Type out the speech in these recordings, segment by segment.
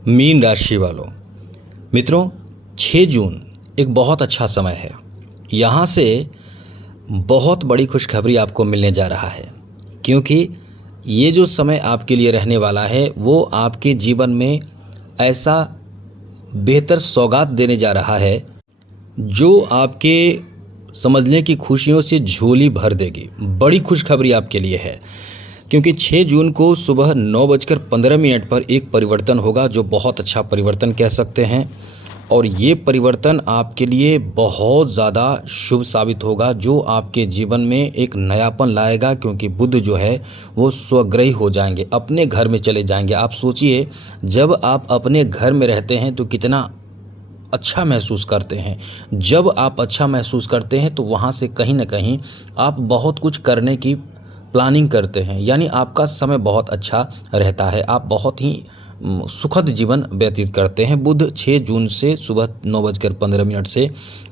Mean राशि वालों, मित्रों 6 जून एक बहुत अच्छा समय है। यहाँ से बहुत बड़ी खुशखबरी आपको मिलने जा रहा है, क्योंकि ये जो समय आपके लिए रहने वाला है वो आपके जीवन में ऐसा बेहतर सौगात देने जा रहा है जो आपके समझ लें कि खुशियों से झोली भर देगी। बड़ी खुशखबरी आपके लिए है, क्योंकि 6 जून को सुबह 9:15 पर एक परिवर्तन होगा जो बहुत अच्छा परिवर्तन कह सकते हैं। और ये परिवर्तन आपके लिए बहुत ज़्यादा शुभ साबित होगा, जो आपके जीवन में एक नयापन लाएगा, क्योंकि बुध जो है वो स्वग्रही हो जाएंगे, अपने घर में चले जाएंगे। आप सोचिए, जब आप अपने घर में रहते हैं तो कितना अच्छा महसूस करते हैं। जब आप अच्छा महसूस करते हैं तो वहाँ से कहीं ना कहीं आप बहुत कुछ करने की प्लानिंग करते हैं, यानी आपका समय बहुत अच्छा रहता है। आप बहुत ही सुखद जीवन व्यतीत करते हैं। बुध 6 जून से सुबह 9:15 से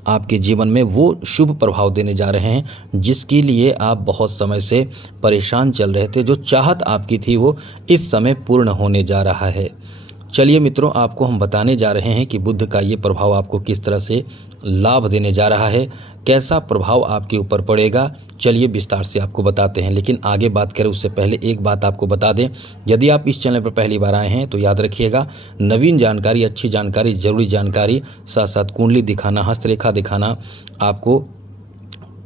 आपके जीवन में वो शुभ प्रभाव देने जा रहे हैं जिसके लिए आप बहुत समय से परेशान चल रहे थे। जो चाहत आपकी थी वो इस समय पूर्ण होने जा रहा है। चलिए मित्रों, आपको हम बताने जा रहे हैं कि बुध का ये प्रभाव आपको किस तरह से लाभ देने जा रहा है, कैसा प्रभाव आपके ऊपर पड़ेगा। चलिए विस्तार से आपको बताते हैं, लेकिन आगे बात करें उससे पहले एक बात आपको बता दें। यदि आप इस चैनल पर पहली बार आए हैं तो याद रखिएगा, नवीन जानकारी, अच्छी जानकारी, ज़रूरी जानकारी, साथ साथ कुंडली दिखाना, हस्तरेखा दिखाना आपको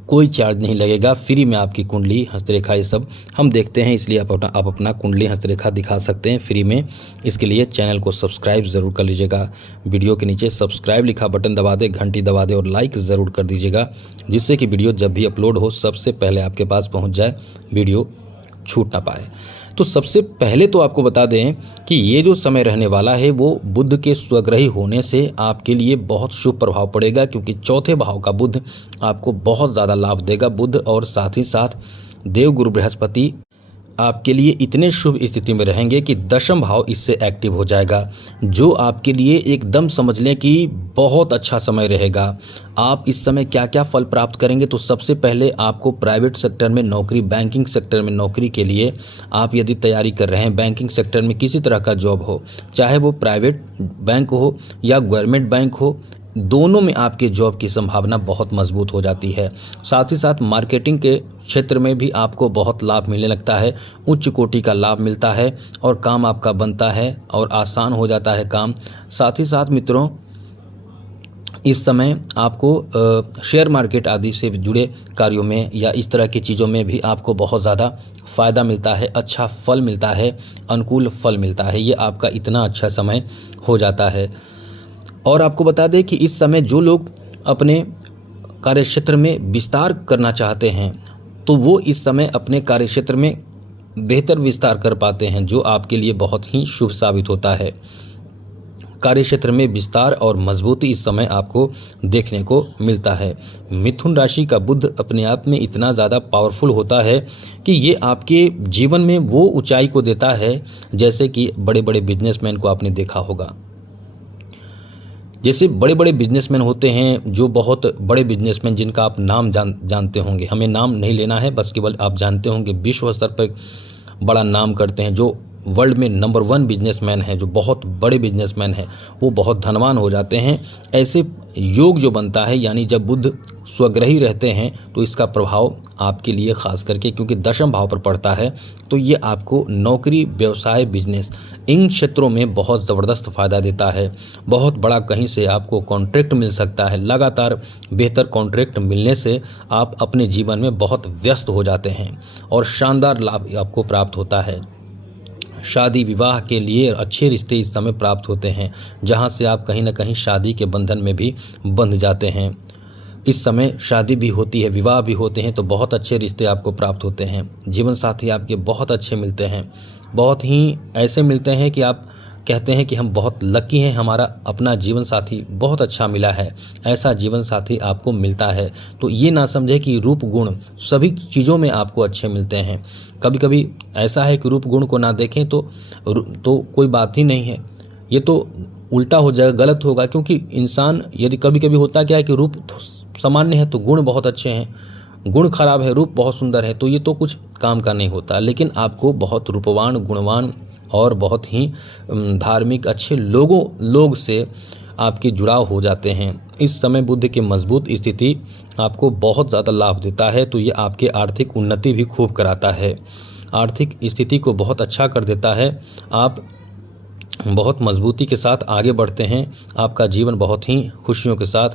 कोई चार्ज नहीं लगेगा। फ्री में आपकी कुंडली, हस्तरेखा ये सब हम देखते हैं, इसलिए आप अपना कुंडली, हस्तरेखा दिखा सकते हैं फ्री में। इसके लिए चैनल को सब्सक्राइब ज़रूर कर लीजिएगा। वीडियो के नीचे सब्सक्राइब लिखा बटन दबा दें, घंटी दबा दें और लाइक ज़रूर कर दीजिएगा, जिससे कि वीडियो जब भी अपलोड हो सबसे पहले आपके पास पहुँच जाए, वीडियो छूट ना पाए। तो सबसे पहले तो आपको बता दें कि ये जो समय रहने वाला है वो बुध के स्वग्रही होने से आपके लिए बहुत शुभ प्रभाव पड़ेगा, क्योंकि चौथे भाव का बुध आपको बहुत ज़्यादा लाभ देगा। बुध और साथ ही साथ देवगुरु बृहस्पति आपके लिए इतने शुभ स्थिति में रहेंगे कि दशम भाव इससे एक्टिव हो जाएगा, जो आपके लिए एकदम समझ लें कि बहुत अच्छा समय रहेगा। आप इस समय क्या क्या फल प्राप्त करेंगे, तो सबसे पहले आपको प्राइवेट सेक्टर में नौकरी, बैंकिंग सेक्टर में नौकरी के लिए आप यदि तैयारी कर रहे हैं, बैंकिंग सेक्टर में किसी तरह का जॉब हो, चाहे वो प्राइवेट बैंक हो या गवर्नमेंट बैंक हो, दोनों में आपके जॉब की संभावना बहुत मजबूत हो जाती है। साथ ही साथ मार्केटिंग के क्षेत्र में भी आपको बहुत लाभ मिलने लगता है, उच्च कोटि का लाभ मिलता है और काम आपका बनता है और आसान हो जाता है काम। साथ ही साथ मित्रों, इस समय आपको शेयर मार्केट आदि से जुड़े कार्यों में या इस तरह की चीज़ों में भी आपको बहुत ज़्यादा फ़ायदा मिलता है, अच्छा फल मिलता है, अनुकूल फल मिलता है। ये आपका इतना अच्छा समय हो जाता है। और आपको बता दें कि इस समय जो लोग अपने कार्यक्षेत्र में विस्तार करना चाहते हैं, तो वो इस समय अपने कार्यक्षेत्र में बेहतर विस्तार कर पाते हैं, जो आपके लिए बहुत ही शुभ साबित होता है। कार्यक्षेत्र में विस्तार और मजबूती इस समय आपको देखने को मिलता है। मिथुन राशि का बुध अपने आप में इतना ज़्यादा पावरफुल होता है कि ये आपके जीवन में वो ऊंचाई को देता है, जैसे कि बड़े बड़े बिजनेसमैन को आपने देखा होगा। जैसे बड़े बड़े बिजनेसमैन होते हैं, जो बहुत बड़े बिजनेसमैन जिनका आप नाम जानते होंगे, हमें नाम नहीं लेना है, बस केवल आप जानते होंगे, विश्व स्तर पर बड़ा नाम करते हैं, जो वर्ल्ड में नंबर 1 बिजनेसमैन है, जो बहुत बड़े बिजनेसमैन हैं, वो बहुत धनवान हो जाते हैं। ऐसे योग जो बनता है, यानी जब बुध स्वग्रही रहते हैं तो इसका प्रभाव आपके लिए खास करके, क्योंकि दशम भाव पर पड़ता है, तो ये आपको नौकरी, व्यवसाय, बिजनेस, इन क्षेत्रों में बहुत ज़बरदस्त फ़ायदा देता है। बहुत बड़ा कहीं से आपको कॉन्ट्रैक्ट मिल सकता है। लगातार बेहतर कॉन्ट्रैक्ट मिलने से आप अपने जीवन में बहुत व्यस्त हो जाते हैं और शानदार लाभ आपको प्राप्त होता है। शादी विवाह के लिए अच्छे रिश्ते इस समय प्राप्त होते हैं, जहां से आप कहीं ना कहीं शादी के बंधन में भी बंध जाते हैं। इस समय शादी भी होती है, विवाह भी होते हैं, तो बहुत अच्छे रिश्ते आपको प्राप्त होते हैं। जीवन साथी आपके बहुत अच्छे मिलते हैं, बहुत ही ऐसे मिलते हैं कि आप कहते हैं कि हम बहुत लकी हैं, हमारा अपना जीवन साथी बहुत अच्छा मिला है। ऐसा जीवन साथी आपको मिलता है, तो ये ना समझे कि रूप गुण सभी चीज़ों में आपको अच्छे मिलते हैं। कभी कभी ऐसा है कि रूप गुण को ना देखें तो कोई बात ही नहीं है, ये तो उल्टा हो जाएगा, गलत होगा। क्योंकि इंसान यदि कभी कभी होता क्या है कि रूप सामान्य है तो गुण बहुत अच्छे हैं, गुण खराब है, रूप बहुत सुंदर है, तो ये तो कुछ काम का नहीं होता। लेकिन आपको बहुत रूपवान, गुणवान और बहुत ही धार्मिक अच्छे लोग से आपके जुड़ाव हो जाते हैं। इस समय बुध की मजबूत स्थिति आपको बहुत ज़्यादा लाभ देता है, तो ये आपके आर्थिक उन्नति भी खूब कराता है, आर्थिक स्थिति को बहुत अच्छा कर देता है। आप बहुत मजबूती के साथ आगे बढ़ते हैं, आपका जीवन बहुत ही खुशियों के साथ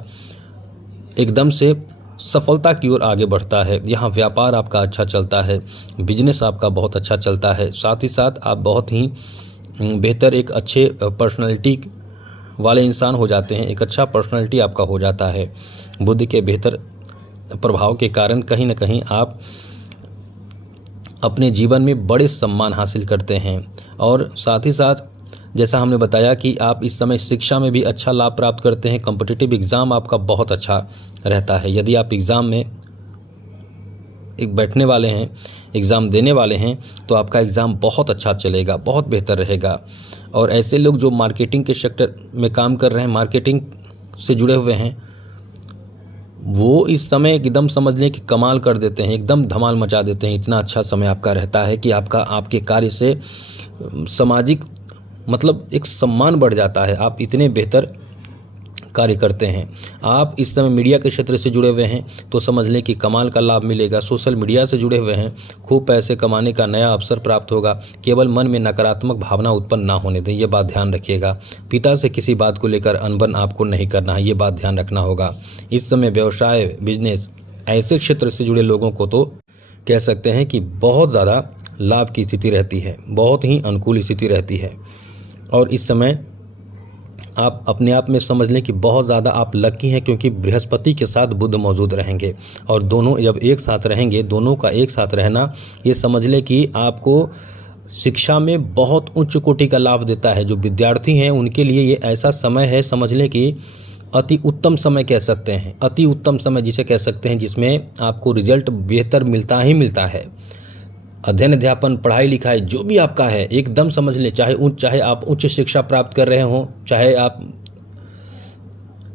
एकदम से सफलता की ओर आगे बढ़ता है। यहाँ व्यापार आपका अच्छा चलता है, बिजनेस आपका बहुत अच्छा चलता है, साथ ही साथ आप बहुत ही बेहतर एक अच्छे पर्सनालिटी वाले इंसान हो जाते हैं, एक अच्छा पर्सनालिटी आपका हो जाता है। बुध के बेहतर प्रभाव के कारण कहीं ना कहीं आप अपने जीवन में बड़े सम्मान हासिल करते हैं। और साथ ही साथ जैसा हमने बताया कि आप इस समय शिक्षा में भी अच्छा लाभ प्राप्त करते हैं। कॉम्पिटिटिव एग्ज़ाम आपका बहुत अच्छा रहता है। यदि आप एग्ज़ाम में एक बैठने वाले हैं, एग्ज़ाम देने वाले हैं, तो आपका एग्ज़ाम बहुत अच्छा चलेगा, बहुत बेहतर रहेगा। और ऐसे लोग जो मार्केटिंग के सेक्टर में काम कर रहे हैं, मार्केटिंग से जुड़े हुए हैं, वो इस समय एकदम समझ लें कि कमाल कर देते हैं, एकदम धमाल मचा देते हैं। इतना अच्छा समय आपका रहता है कि आपके कार्य से सामाजिक मतलब एक सम्मान बढ़ जाता है। आप इतने बेहतर कार्य करते हैं। आप इस समय मीडिया के क्षेत्र से जुड़े हुए हैं तो समझ लें कि कमाल का लाभ मिलेगा। सोशल मीडिया से जुड़े हुए हैं, खूब पैसे कमाने का नया अवसर प्राप्त होगा। केवल मन में नकारात्मक भावना उत्पन्न ना होने दें, ये बात ध्यान रखिएगा। पिता से किसी बात को लेकर अनबन आपको नहीं करना है, ये बात ध्यान रखना होगा। इस समय व्यवसाय, बिजनेस, ऐसे क्षेत्र से जुड़े लोगों को तो कह सकते हैं कि बहुत ज़्यादा लाभ की स्थिति रहती है, बहुत ही अनुकूल स्थिति रहती है। और इस समय आप अपने आप में समझ लें कि बहुत ज़्यादा आप लकी हैं, क्योंकि बृहस्पति के साथ बुध मौजूद रहेंगे और दोनों जब एक साथ रहेंगे, दोनों का एक साथ रहना ये समझ लें कि आपको शिक्षा में बहुत उच्च कोटि का लाभ देता है। जो विद्यार्थी हैं उनके लिए ये ऐसा समय है, समझ लें कि अति उत्तम समय कह सकते हैं, अति उत्तम समय जिसे कह सकते हैं, जिसमें आपको रिजल्ट बेहतर मिलता ही मिलता है। अध्ययन अध्यापन, पढ़ाई लिखाई जो भी आपका है, एकदम समझ लें, चाहे आप उच्च शिक्षा प्राप्त कर रहे हों, चाहे आप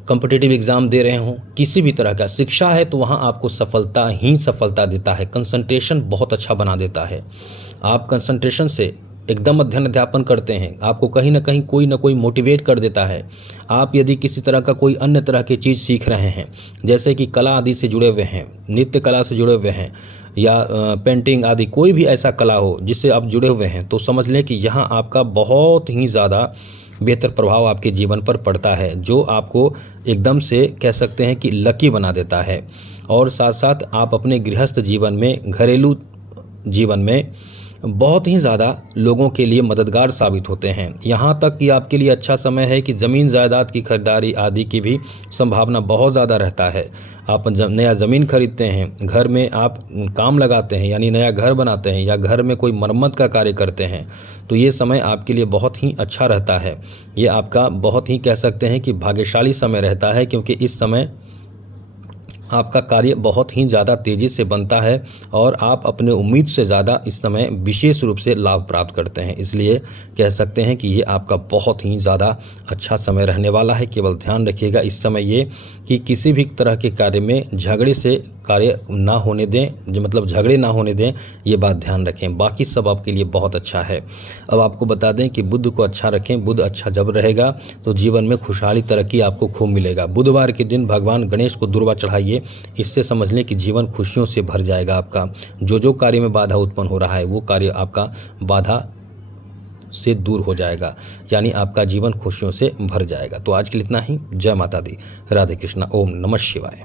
कॉम्पिटिटिव एग्ज़ाम दे रहे हों, किसी भी तरह का शिक्षा है तो वहाँ आपको सफलता ही सफलता देता है। कंसंट्रेशन बहुत अच्छा बना देता है। आप कंसंट्रेशन से एकदम अध्ययन अध्यापन करते हैं, आपको कहीं ना कहीं कोई ना कोई मोटिवेट कर देता है। आप यदि किसी तरह का कोई अन्य तरह की चीज़ सीख रहे हैं, जैसे कि कला आदि से जुड़े हुए हैं, नृत्य कला से जुड़े हुए हैं, या पेंटिंग आदि कोई भी ऐसा कला हो जिससे आप जुड़े हुए हैं, तो समझ लें कि यहाँ आपका बहुत ही ज़्यादा बेहतर प्रभाव आपके जीवन पर पड़ता है, जो आपको एकदम से कह सकते हैं कि लकी बना देता है। और साथ साथ आप अपने गृहस्थ जीवन में, घरेलू जीवन में बहुत ही ज़्यादा लोगों के लिए मददगार साबित होते हैं। यहाँ तक कि आपके लिए अच्छा समय है कि ज़मीन जायदाद की खरीदारी आदि की भी संभावना बहुत ज़्यादा रहता है। आप नया ज़मीन खरीदते हैं, घर में आप काम लगाते हैं, यानी नया घर बनाते हैं, या घर में कोई मरम्मत का कार्य करते हैं, तो ये समय आपके लिए बहुत ही अच्छा रहता है। ये आपका बहुत ही कह सकते हैं कि भाग्यशाली समय रहता है, क्योंकि इस समय आपका कार्य बहुत ही ज़्यादा तेज़ी से बनता है और आप अपने उम्मीद से ज़्यादा इस समय विशेष रूप से लाभ प्राप्त करते हैं। इसलिए कह सकते हैं कि ये आपका बहुत ही ज़्यादा अच्छा समय रहने वाला है। केवल ध्यान रखिएगा इस समय ये कि किसी भी तरह के कार्य में झगड़े से कार्य ना होने दें, जो मतलब झगड़े ना होने दें, ये बात ध्यान रखें। बाकी सब आपके लिए बहुत अच्छा है। अब आपको बता दें कि बुध को अच्छा रखें। बुध अच्छा जब रहेगा तो जीवन में खुशहाली, तरक्की आपको खूब मिलेगा। बुधवार के दिन भगवान गणेश को दूर्वा चढ़ाइए, इससे समझ लें कि जीवन खुशियों से भर जाएगा आपका। जो कार्य में बाधा उत्पन्न हो रहा है वो कार्य आपका बाधा से दूर हो जाएगा, यानी आपका जीवन खुशियों से भर जाएगा। तो आज के लिए इतना ही। जय माता दी, राधे कृष्णा, ओम नमः शिवाय।